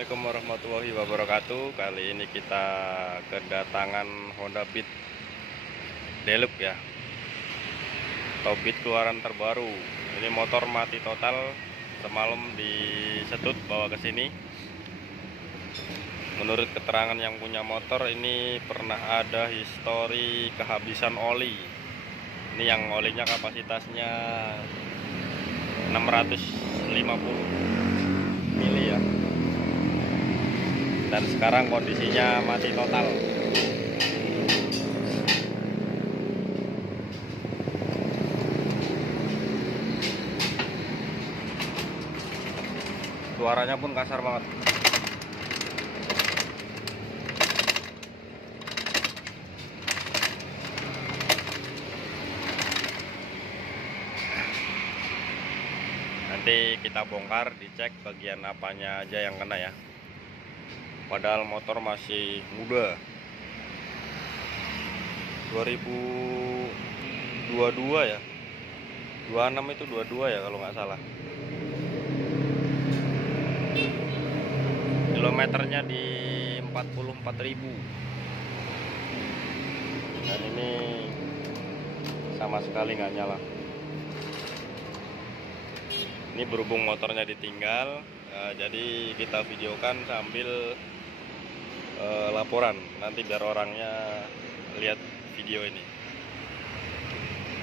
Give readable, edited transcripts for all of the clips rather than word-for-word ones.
Assalamualaikum warahmatullahi wabarakatuh. Kali ini kita kedatangan Honda Beat Deluxe ya, atau Beat keluaran terbaru. Ini motor mati total, semalam disetut bawa ke sini. Menurut keterangan yang punya motor, ini pernah ada histori kehabisan oli. Ini yang olinya kapasitasnya 650 mili ya. Dan sekarang kondisinya mati total. Suaranya pun kasar banget. Nanti kita bongkar, dicek bagian apanya aja yang kena ya. Padahal motor masih muda, 2022 ya, 26 itu 22 ya kalau nggak salah. Kilometernya di 44.000. Dan ini sama sekali nggak nyala. Ini berhubung motornya ditinggal, jadi kita videokan sambil laporan. Nanti biar orangnya lihat video ini.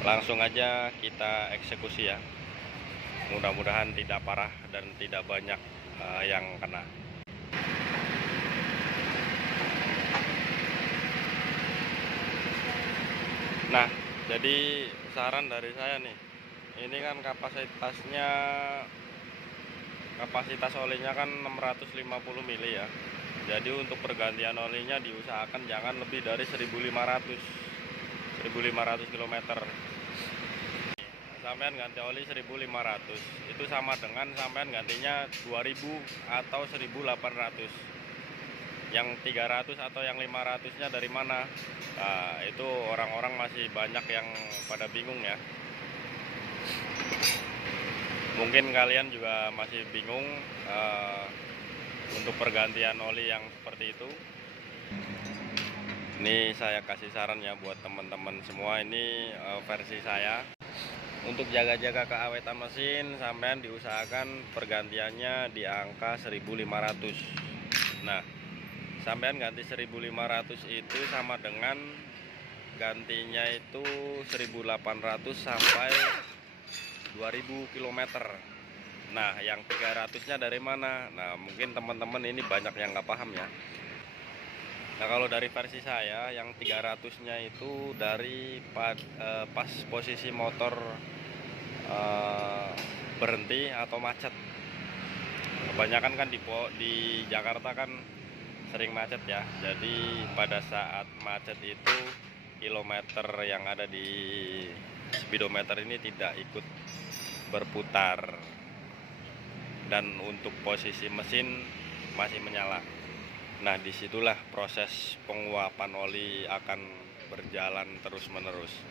Langsung aja kita eksekusi ya. Mudah-mudahan tidak parah dan tidak banyak yang kena. Nah, jadi saran dari saya nih, ini kan kapasitas olinya kan 650 mili ya. Jadi untuk pergantian olinya diusahakan jangan lebih dari 1500 km. Sampean ganti oli 1500, itu sama dengan sampean gantinya 2000 atau 1800. Yang 300 atau yang 500-nya dari mana? Nah, itu orang-orang masih banyak yang pada bingung ya. Mungkin kalian juga masih bingung untuk pergantian oli yang seperti itu. Ini saya kasih saran ya buat teman-teman semua. Ini versi saya. Untuk jaga-jaga keawetan mesin, sampean diusahakan pergantiannya di angka 1500. Nah, sampean ganti 1500 itu sama dengan gantinya itu 1800 sampai 2000 km. Nah, yang 300-nya dari mana? Nah, mungkin teman-teman ini banyak yang nggak paham ya. Nah, kalau dari versi saya, yang 300-nya itu dari pas posisi motor berhenti atau macet. Kebanyakan kan di Jakarta kan sering macet ya. Jadi pada saat macet itu kilometer yang ada di speedometer ini tidak ikut berputar. Dan untuk posisi mesin masih menyala. Nah, disitulah proses penguapan oli akan berjalan terus-menerus.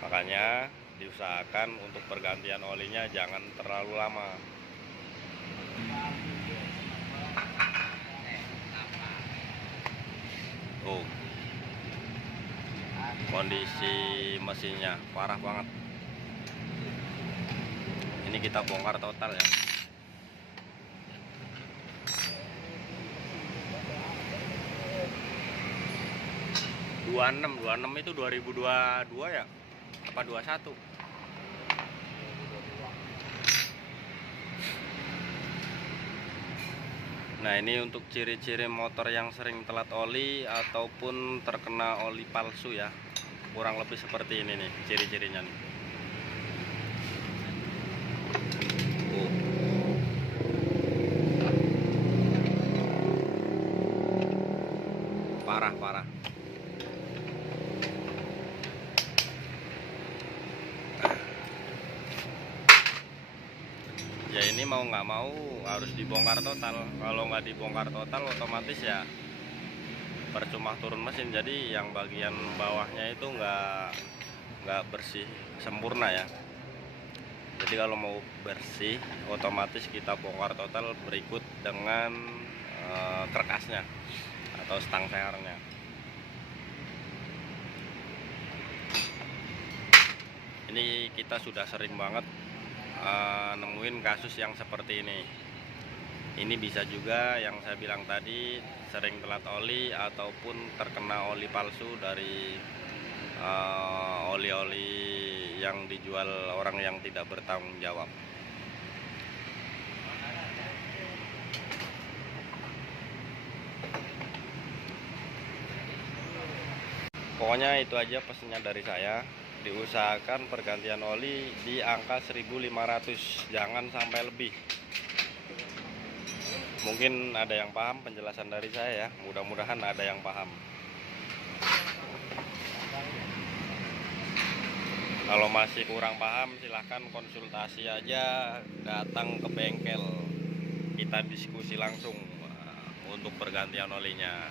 Makanya diusahakan untuk pergantian olinya jangan terlalu lama. Oh, kondisi mesinnya parah banget. Ini kita bongkar total ya. 26 itu 2022 ya? Apa 21? Nah, ini untuk ciri-ciri motor yang sering telat oli ataupun terkena oli palsu ya. Kurang lebih seperti ini nih ciri-cirinya nih. Parah. Ya ini mau nggak mau harus dibongkar total. Kalau nggak dibongkar total otomatis ya percuma turun mesin. Jadi yang bagian bawahnya itu nggak bersih sempurna ya. Jadi kalau mau bersih otomatis kita bongkar total berikut dengan kerkasnya atau stang sehernya. Ini kita sudah sering banget nemuin kasus yang seperti ini. Ini bisa juga yang saya bilang tadi, sering telat oli ataupun terkena oli palsu dari oli-oli yang dijual orang yang tidak bertanggung jawab. Pokoknya itu aja pesannya dari saya. Diusahakan pergantian oli di angka 1.500, jangan sampai lebih. Mungkin ada yang paham penjelasan dari saya ya, mudah-mudahan ada yang paham. Kalau masih kurang paham, silahkan konsultasi aja, datang ke bengkel, kita diskusi langsung untuk pergantian olinya.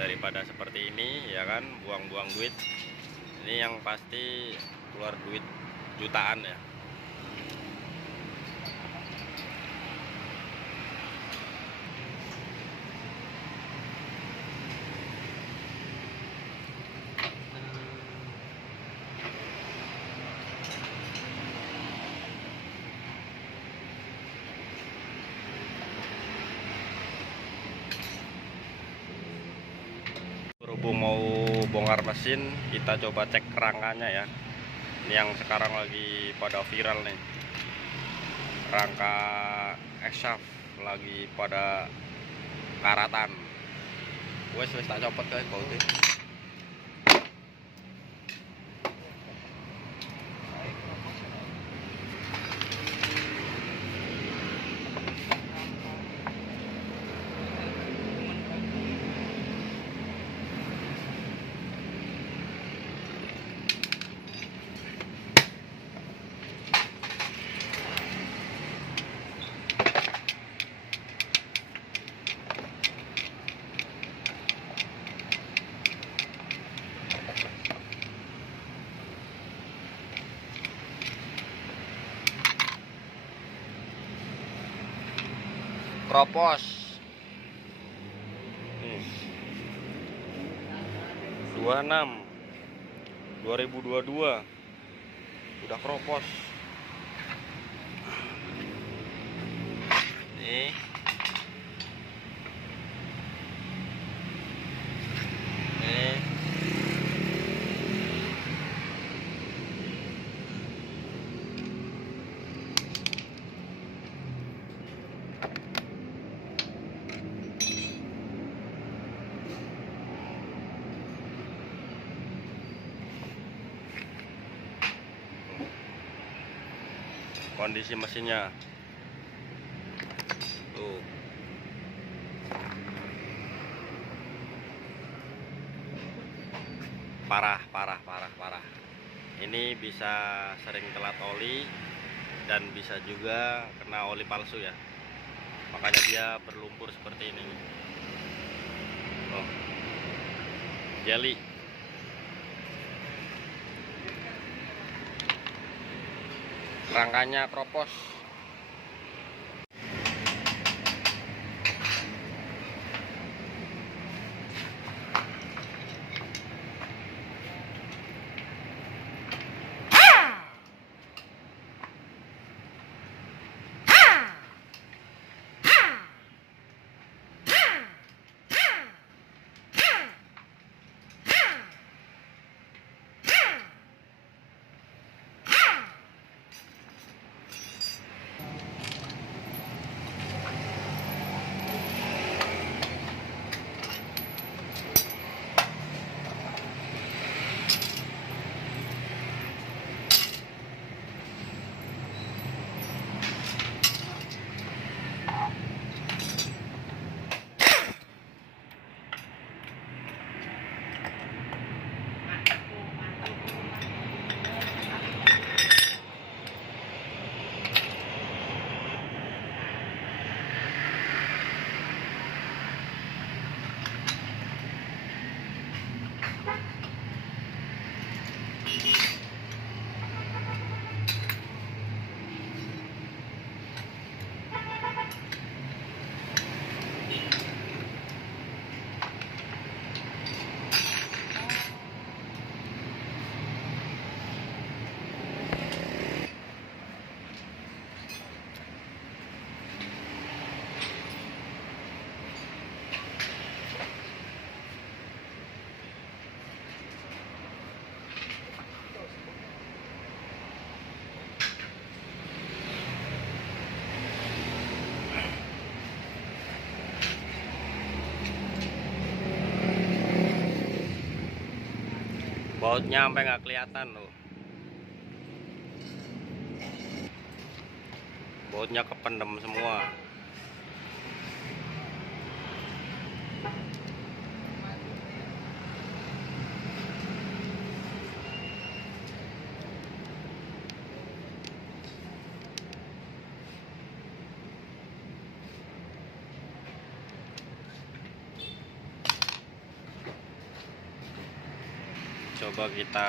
Daripada seperti ini ya kan, buang-buang duit. Ini yang pasti keluar duit jutaan ya. Berhubung mau bongkar mesin, kita coba cek rangkanya ya. Ini yang sekarang lagi pada viral nih, rangka X-shaft lagi pada karatan. Wes tak copot guys, bautnya. Kropos nih, 26 2022 udah kropos nih. Kondisi mesinnya tuh, parah. Ini bisa sering telat oli dan bisa juga kena oli palsu ya, makanya dia berlumpur seperti ini nih. Oh, jelly. Rangkanya kropos. bautnya sampai nggak kelihatan loh. Bautnya kependem semua. Coba kita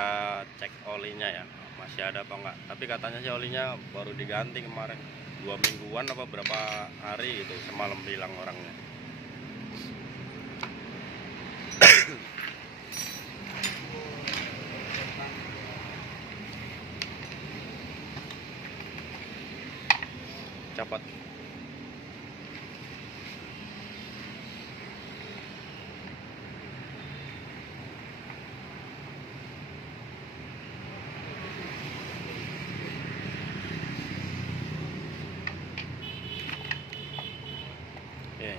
cek olinya ya, masih ada apa enggak. Tapi katanya sih olinya baru diganti kemarin, 2 mingguan apa berapa hari gitu, semalam bilang orangnya. Cepat. Oke.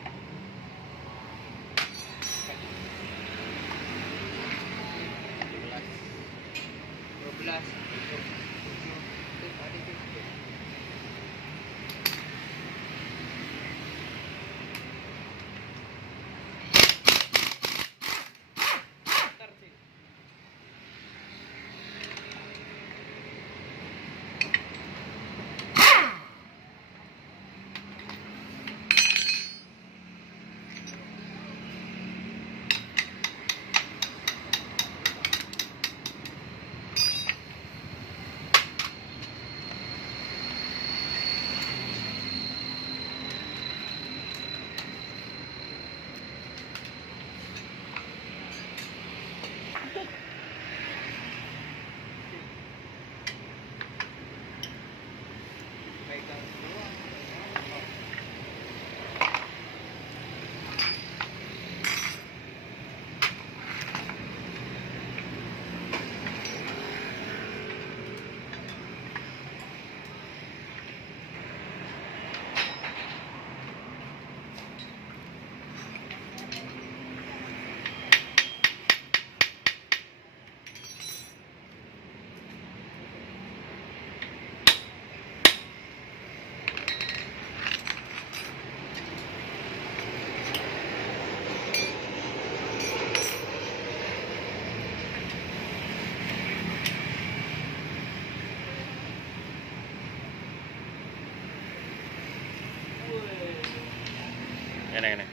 Ini.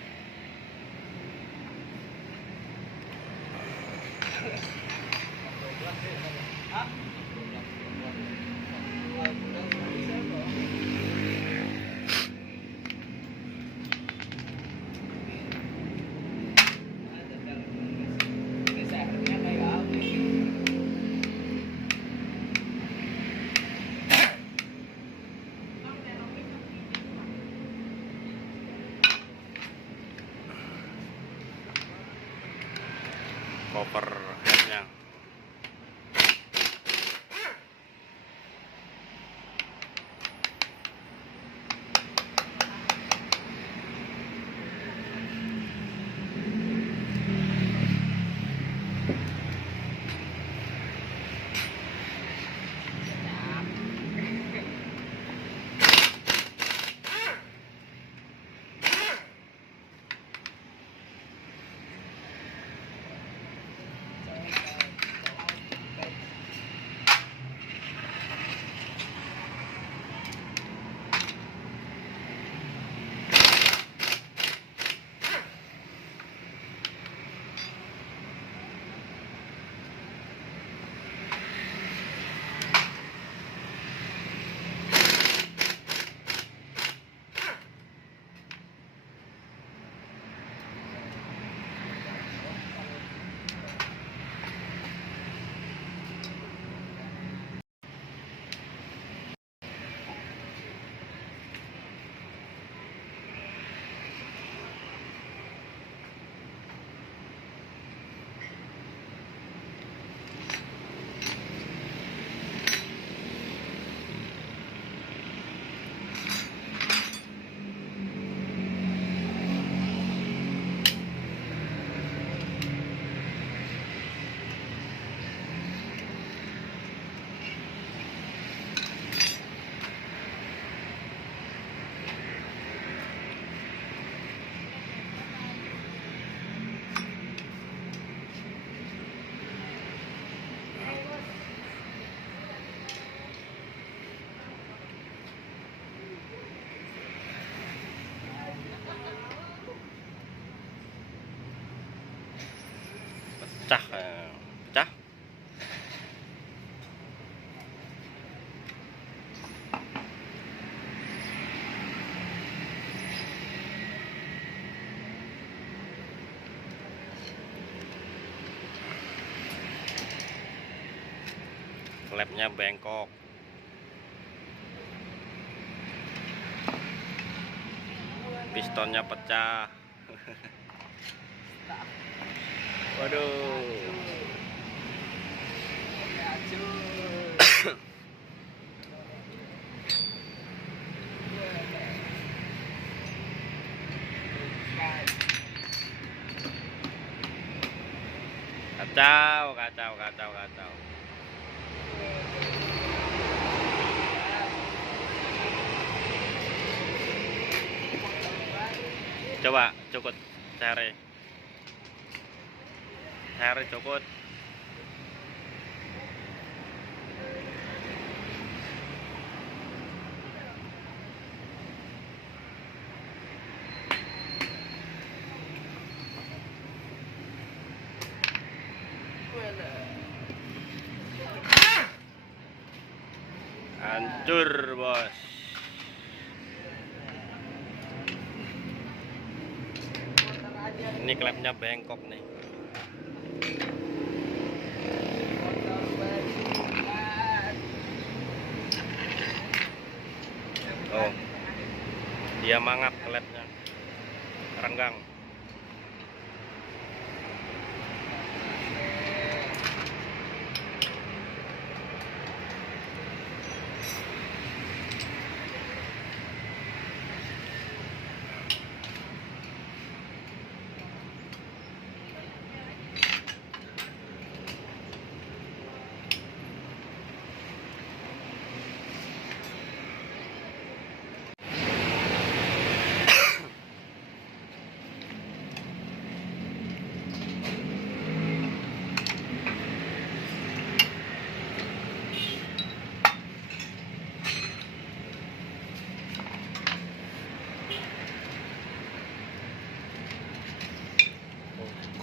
Cover headnya. klepnya bengkok. Pistonnya pecah. Waduh. Kacau, kacau, kacau, kacau. Coba cukut cari cukut. Hancur, bos. Ini klepnya bengkok nih. Oh, dia mangap klepnya, renggang.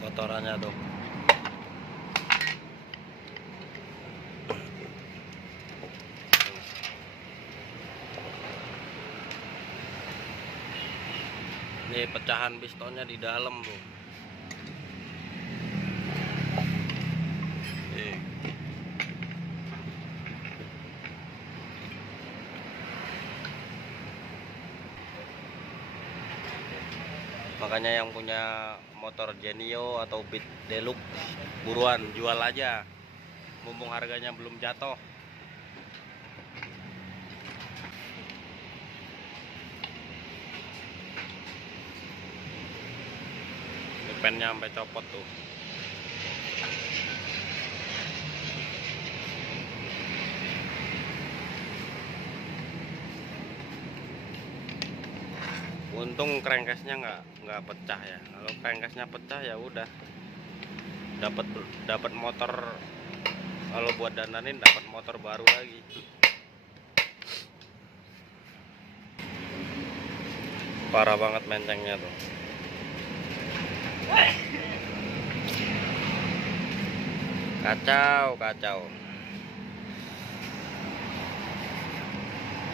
Kotorannya tuh. Ini pecahan pistonnya di dalam tuh. Makanya yang punya motor Genio atau Beat Deluxe, buruan jual aja, mumpung harganya belum jatuh. Pennya sampai copot tuh. Untung crankcase-nya nggak pecah ya. Kalau crankcase-nya pecah ya udah, dapat motor. Kalau buat dandanin dapat motor baru lagi. Parah banget mencengnya tuh. Kacau, kacau.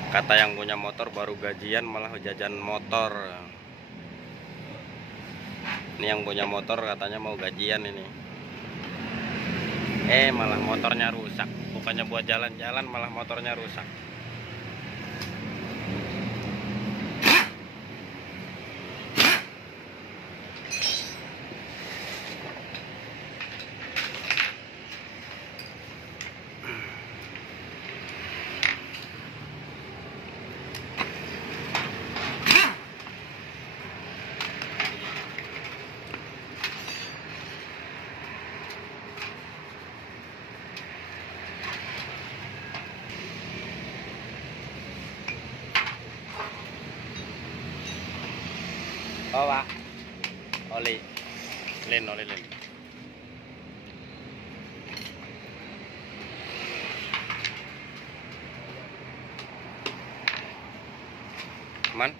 Kata yang punya motor baru gajian malah jajan motor. Ini yang punya motor katanya mau gajian ini. Malah motornya rusak. Bukannya buat jalan-jalan malah motornya rusak. Oh, Pak. Oli. Len. Man.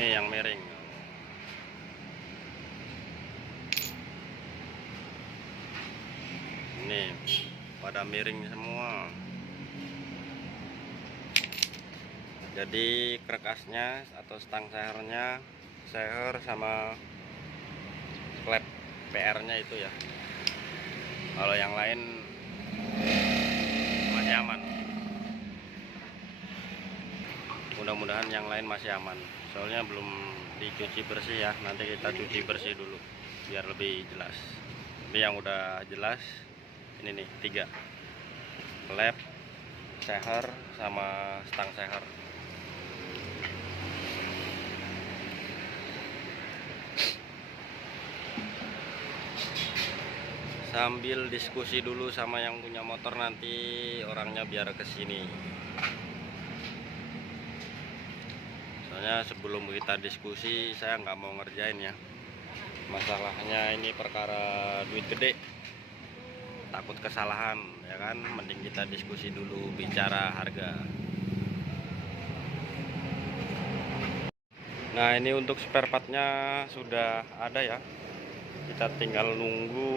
Nih yang miring. Ini pada miring semua. Jadi krekasnya atau stang sehernya, seher sama klep PR-nya itu ya. Kalau yang lain masih aman. Mudah-mudahan yang lain masih aman. Soalnya belum dicuci bersih ya. Nanti kita cuci bersih dulu biar lebih jelas. Ini yang udah jelas. Ini nih 3 klep, seher sama stang seher. Sambil diskusi dulu sama yang punya motor, nanti orangnya biar kesini. Soalnya sebelum kita diskusi saya nggak mau ngerjain ya. Masalahnya ini perkara duit gede, takut kesalahan ya kan. Mending kita diskusi dulu, bicara harga. Nah ini untuk spare partnya sudah ada ya. Kita tinggal nunggu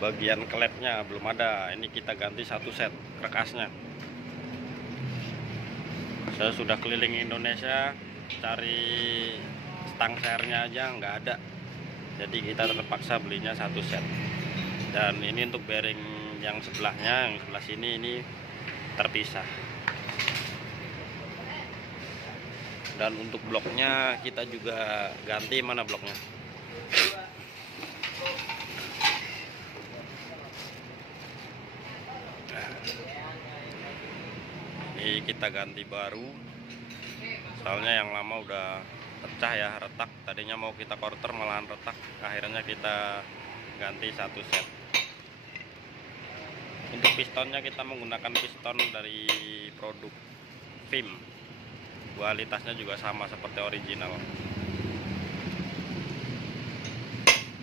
bagian klepnya, belum ada. Ini kita ganti 1 set krekasnya. Saya sudah keliling Indonesia cari stang sehernya aja nggak ada. Jadi kita terpaksa belinya 1 set. Dan ini untuk bearing yang sebelahnya, yang sebelah sini ini terpisah. Dan untuk bloknya kita juga ganti. Mana bloknya? Ini kita ganti baru. Soalnya yang lama udah pecah ya, retak. Tadinya mau kita quarter malahan retak. Akhirnya kita ganti 1 set. Untuk pistonnya kita menggunakan piston dari produk Vim. Kualitasnya juga sama seperti original.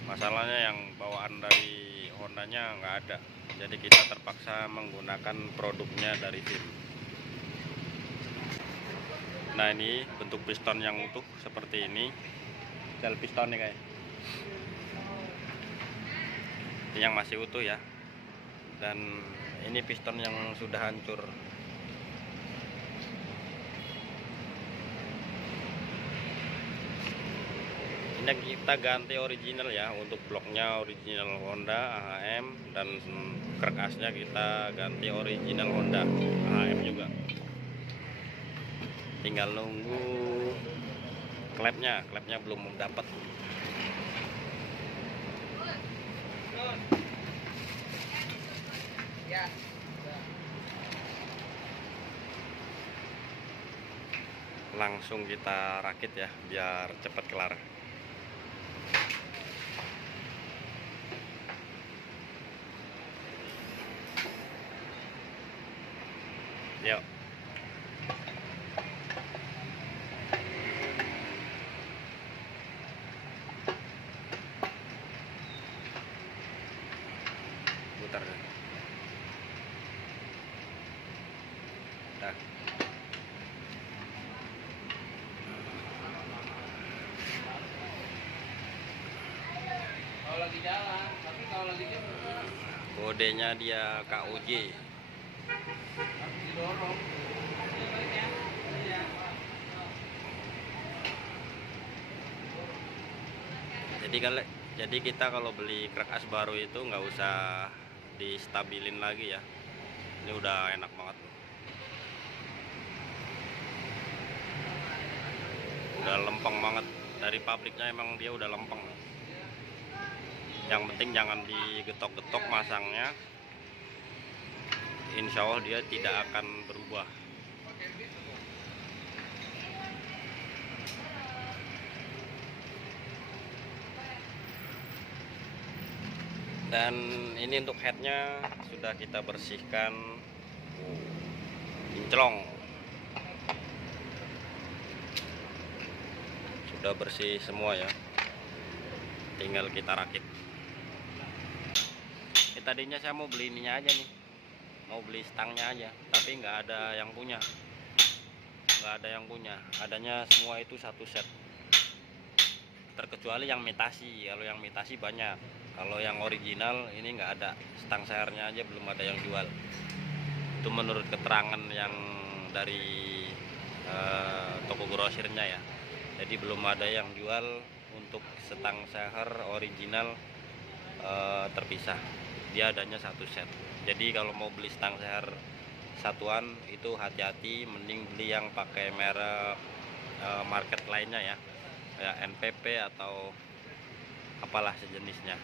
Masalahnya yang bawaan dari Hondanya nggak ada. Jadi kita terpaksa menggunakan produknya dari Vim. Nah ini bentuk piston yang utuh seperti ini. Sel piston nih kayak. Ini yang masih utuh ya. Dan ini piston yang sudah hancur. Ini kita ganti original ya. Untuk bloknya original Honda AHM, dan krekasnya kita ganti original Honda AHM juga. Tinggal nunggu klepnya belum dapat. Langsung kita rakit ya biar cepat kelar. Yuk. Putar. Nah. Kalau lagi jalan, tapi kalau lagi diem Kodenya dia KOJ. harus didorong. Jadi kita kalau beli krekas baru itu nggak usah distabilin lagi ya. Ini udah enak banget. Udah lempeng banget. Dari pabriknya emang dia udah lempeng. Yang penting jangan digetok-getok masangnya. Insya Allah dia tidak akan berubah. Dan ini untuk headnya sudah kita bersihkan, kinclong sudah bersih semua ya, tinggal kita rakit. Tadinya saya mau beli ininya aja nih, mau beli stangnya aja, tapi nggak ada yang punya, adanya semua itu 1 set. terkecuali yang imitasi. Kalau yang imitasi banyak, kalau yang original ini nggak ada, stang sehernya aja belum ada yang jual. Itu menurut keterangan yang dari toko grosirnya ya. Jadi belum ada yang jual untuk stang seher original terpisah. Dia adanya satu set. Jadi kalau mau beli stang seher satuan itu hati-hati, mending beli yang pakai merek market lainnya ya, kayak NPP atau apalah sejenisnya.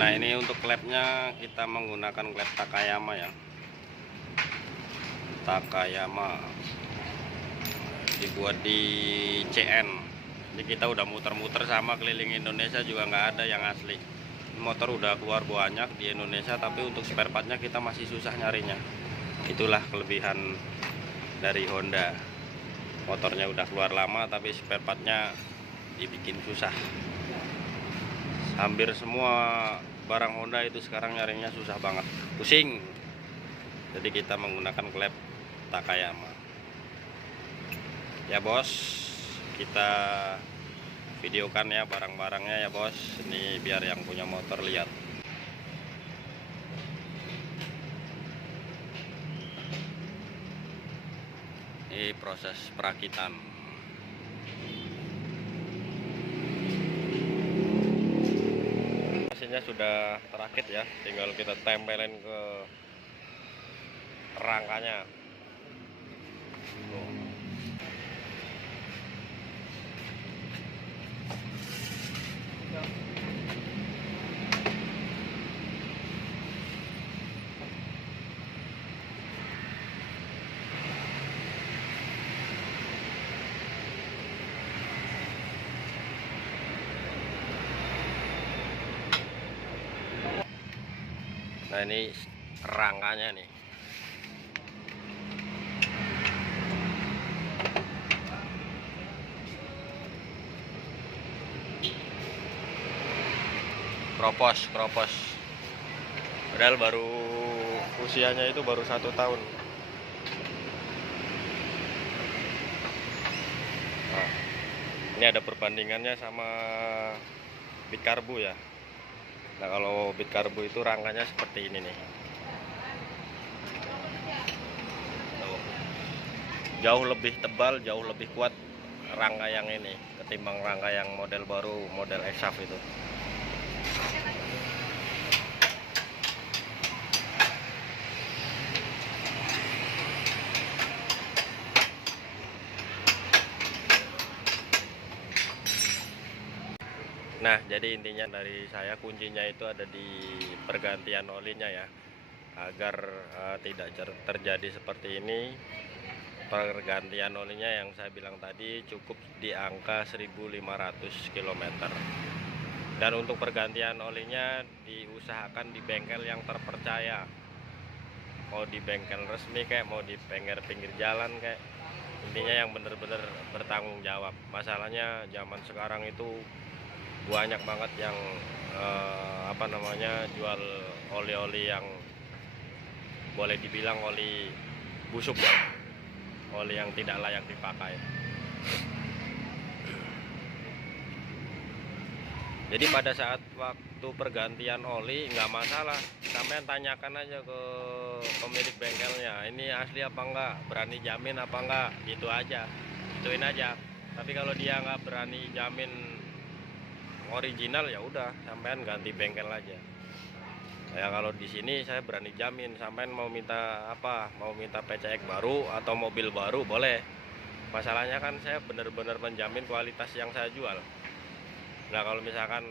Nah, ini untuk klepnya kita menggunakan klep Takayama ya. Takayama dibuat di CN. Jadi kita udah muter-muter sama keliling Indonesia juga nggak ada yang asli. Motor udah keluar banyak di Indonesia, tapi untuk spare partnya kita masih susah nyarinya. Itulah kelebihan dari Honda. Motornya udah keluar lama, tapi spare partnya dibikin susah. Hampir semua barang Honda itu sekarang nyarinya susah banget, pusing. Jadi kita menggunakan klep Takayama ya bos. Kita videokan ya barang-barangnya ya bos, ini biar yang punya motor lihat. Ini proses perakitan. Mesinnya sudah terakit ya, tinggal kita tempelin ke rangkanya. Nah, ini rangkanya nih. Kropos. Padahal baru usianya itu baru 1 tahun. Nah, ini ada perbandingannya sama Bit Karbu ya. Nah, kalau Bit Karbu itu rangkanya seperti ini nih. Tuh. Jauh lebih tebal, jauh lebih kuat rangka yang ini ketimbang rangka yang model baru, model Exaf itu. Nah, jadi intinya dari saya kuncinya itu ada di pergantian olinya ya, agar tidak terjadi seperti ini. Pergantian olinya yang saya bilang tadi cukup di angka 1.500 km. Dan untuk pergantian olinya diusahakan di bengkel yang terpercaya. Mau di bengkel resmi kayak mau di pinggir jalan kayak, intinya yang bener-bener bertanggung jawab. Masalahnya zaman sekarang itu banyak banget yang jual oli-oli yang boleh dibilang oli busuk ya, oli yang tidak layak dipakai. Jadi pada saat waktu pergantian oli nggak masalah, sampean tanyakan aja ke pemilik bengkelnya, ini asli apa enggak, berani jamin apa enggak, gitu aja, gituin aja. Tapi kalau dia nggak berani jamin original, ya udah sampean ganti bengkel aja. Ya kalau di sini saya berani jamin, sampean mau minta apa, mau minta PCX baru atau mobil baru boleh. Masalahnya kan saya benar-benar menjamin kualitas yang saya jual. Nah, kalau misalkan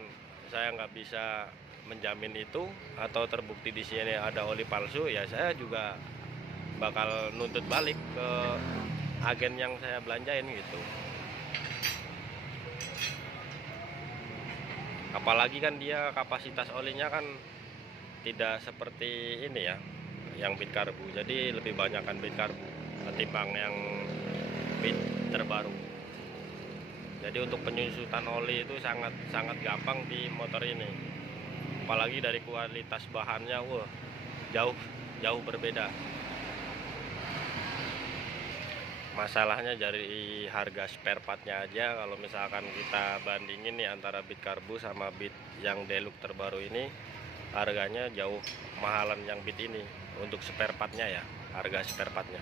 saya nggak bisa menjamin itu atau terbukti di sini ada oli palsu, ya saya juga bakal nuntut balik ke agen yang saya belanjain gitu. Apalagi kan dia kapasitas olinya kan tidak seperti ini ya, yang Bit Karbu. Jadi lebih banyak kan Bit Karbu ketimbang yang Bit terbaru. Jadi untuk penyusutan oli itu sangat gampang di motor ini. Apalagi dari kualitas bahannya, wah, jauh berbeda. Masalahnya dari harga spare partnya aja, kalau misalkan kita bandingin nih antara Beat Karbu sama Beat yang Deluxe terbaru ini, harganya jauh mahalan yang Beat ini untuk spare partnya ya, harga spare partnya.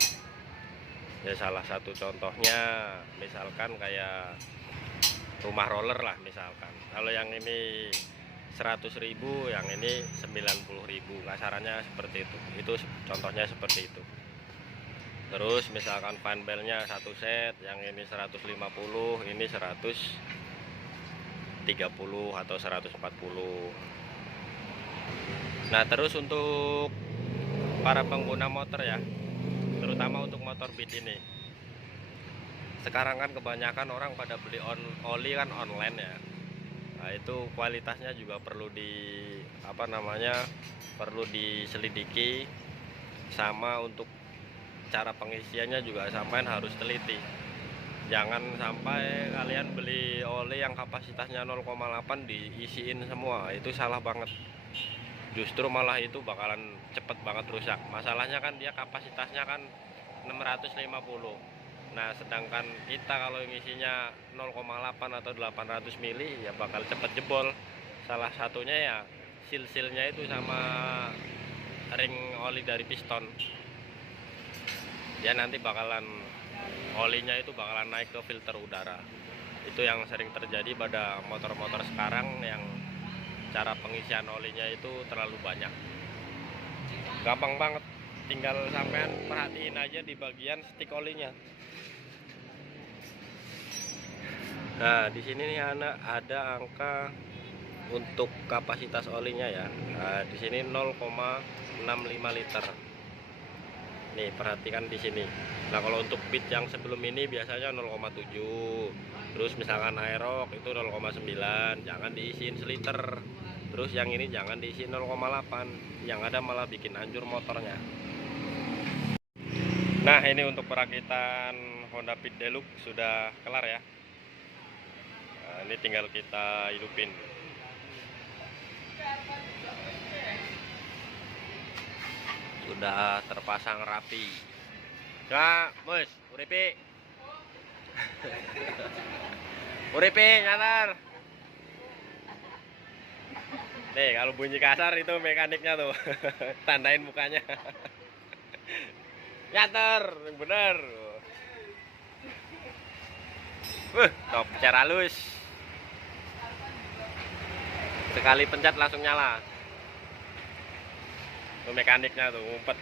Ya salah satu contohnya misalkan kayak rumah roller lah misalkan. Kalau yang ini 100.000, yang ini 90.000, kasarannya seperti itu. Itu contohnya seperti itu. Terus misalkan fan belnya satu set, yang ini 150, ini 130 atau 140. Nah, terus untuk para pengguna motor ya, terutama untuk motor Beat ini, sekarang kan kebanyakan orang pada beli oli kan online ya. Nah, itu kualitasnya juga perlu perlu diselidiki, sama untuk cara pengisiannya juga sampai harus teliti. Jangan sampai kalian beli oli yang kapasitasnya 0,8 diisiin semua, itu salah banget. Justru malah itu bakalan cepet banget rusak. Masalahnya kan dia kapasitasnya kan 650. Nah, sedangkan kita kalau ngisinya 0,8 atau 800 mili ya bakal cepet jebol. Salah satunya ya seal-sealnya itu sama ring oli dari piston. Dia nanti olinya itu bakalan naik ke filter udara. Itu yang sering terjadi pada motor-motor sekarang, yang cara pengisian olinya itu terlalu banyak. Gampang banget, tinggal sampean perhatiin aja di bagian stick olinya. Nah, di sini nih ada angka untuk kapasitas olinya ya. Nah, di sini 0,65 liter. Nih, perhatikan di sini. Nah, kalau untuk Beat yang sebelum ini biasanya 0,7. Terus misalkan Aerox itu 0,9, jangan diisiin seliter. Terus yang ini jangan diisi 0,8, yang ada malah bikin hancur motornya. Nah, ini untuk perakitan Honda Beat Deluxe sudah kelar ya. Nah, ini tinggal kita hidupin. Sudah terpasang rapi. Nah, bos, uripi. Uripi, nyatar. Nih, kalau bunyi kasar itu mekaniknya tuh. Tandain mukanya. Nyatar, yang bener. Top cara halus. Sekali pencet langsung nyala. Itu mekaniknya tuh ngumpet.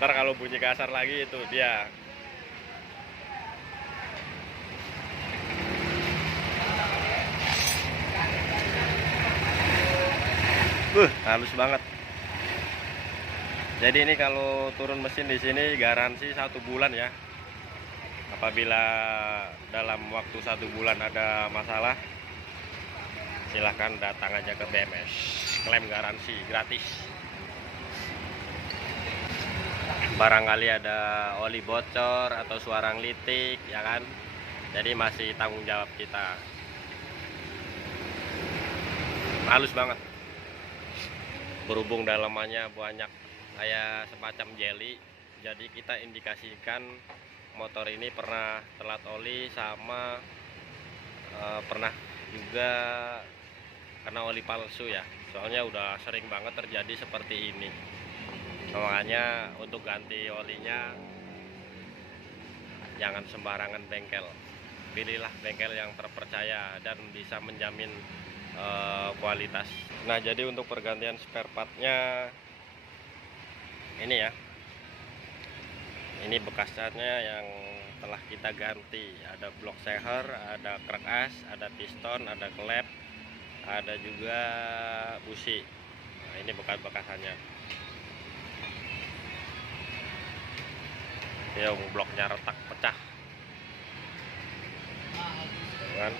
Ntar kalau bunyi kasar lagi itu dia. Halus banget. Jadi ini kalau turun mesin di sini garansi 1 bulan ya. Apabila dalam waktu 1 bulan ada masalah, silahkan datang aja ke BMS. Klaim garansi gratis. Barangkali ada oli bocor atau suara ngelitik ya kan, jadi masih tanggung jawab kita. Halus banget, berhubung dalamannya banyak kayak semacam jelly, jadi kita indikasikan motor ini pernah telat oli, sama pernah juga kena oli palsu ya. Soalnya udah sering banget terjadi seperti ini. Makanya untuk ganti olinya jangan sembarangan bengkel, pilihlah bengkel yang terpercaya dan bisa menjamin kualitas. Nah, jadi untuk pergantian spare partnya ini ya, ini bekasnya yang telah kita ganti. Ada blok seher, ada krek as, ada piston, ada klep, ada juga busi. Nah, ini bekas-bekasannya. Yang bloknya retak pecah kan.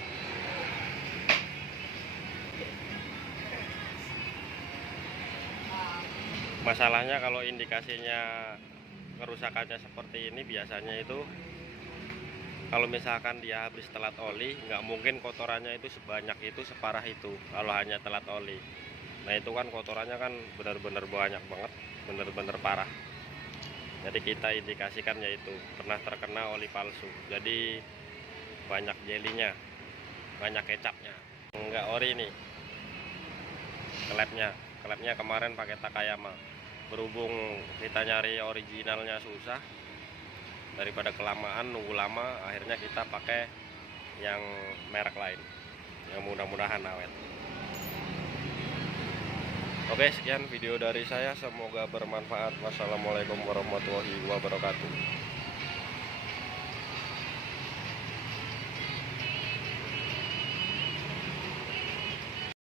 Masalahnya kalau indikasinya kerusakannya seperti ini, biasanya itu Kalau misalkan dia habis telat oli, nggak mungkin kotorannya itu sebanyak itu, separah itu kalau hanya telat oli. Nah itu kan kotorannya kan benar-benar banyak banget, benar-benar parah. Jadi kita indikasikan yaitu pernah terkena oli palsu. Jadi banyak jelinya, banyak kecapnya. Enggak ori nih kelepnya kemarin pakai Takayama. Berhubung kita nyari originalnya susah, daripada kelamaan nunggu lama, akhirnya kita pakai yang merek lain yang mudah-mudahan awet. Oke, sekian video dari saya, semoga bermanfaat. Wassalamualaikum warahmatullahi wabarakatuh.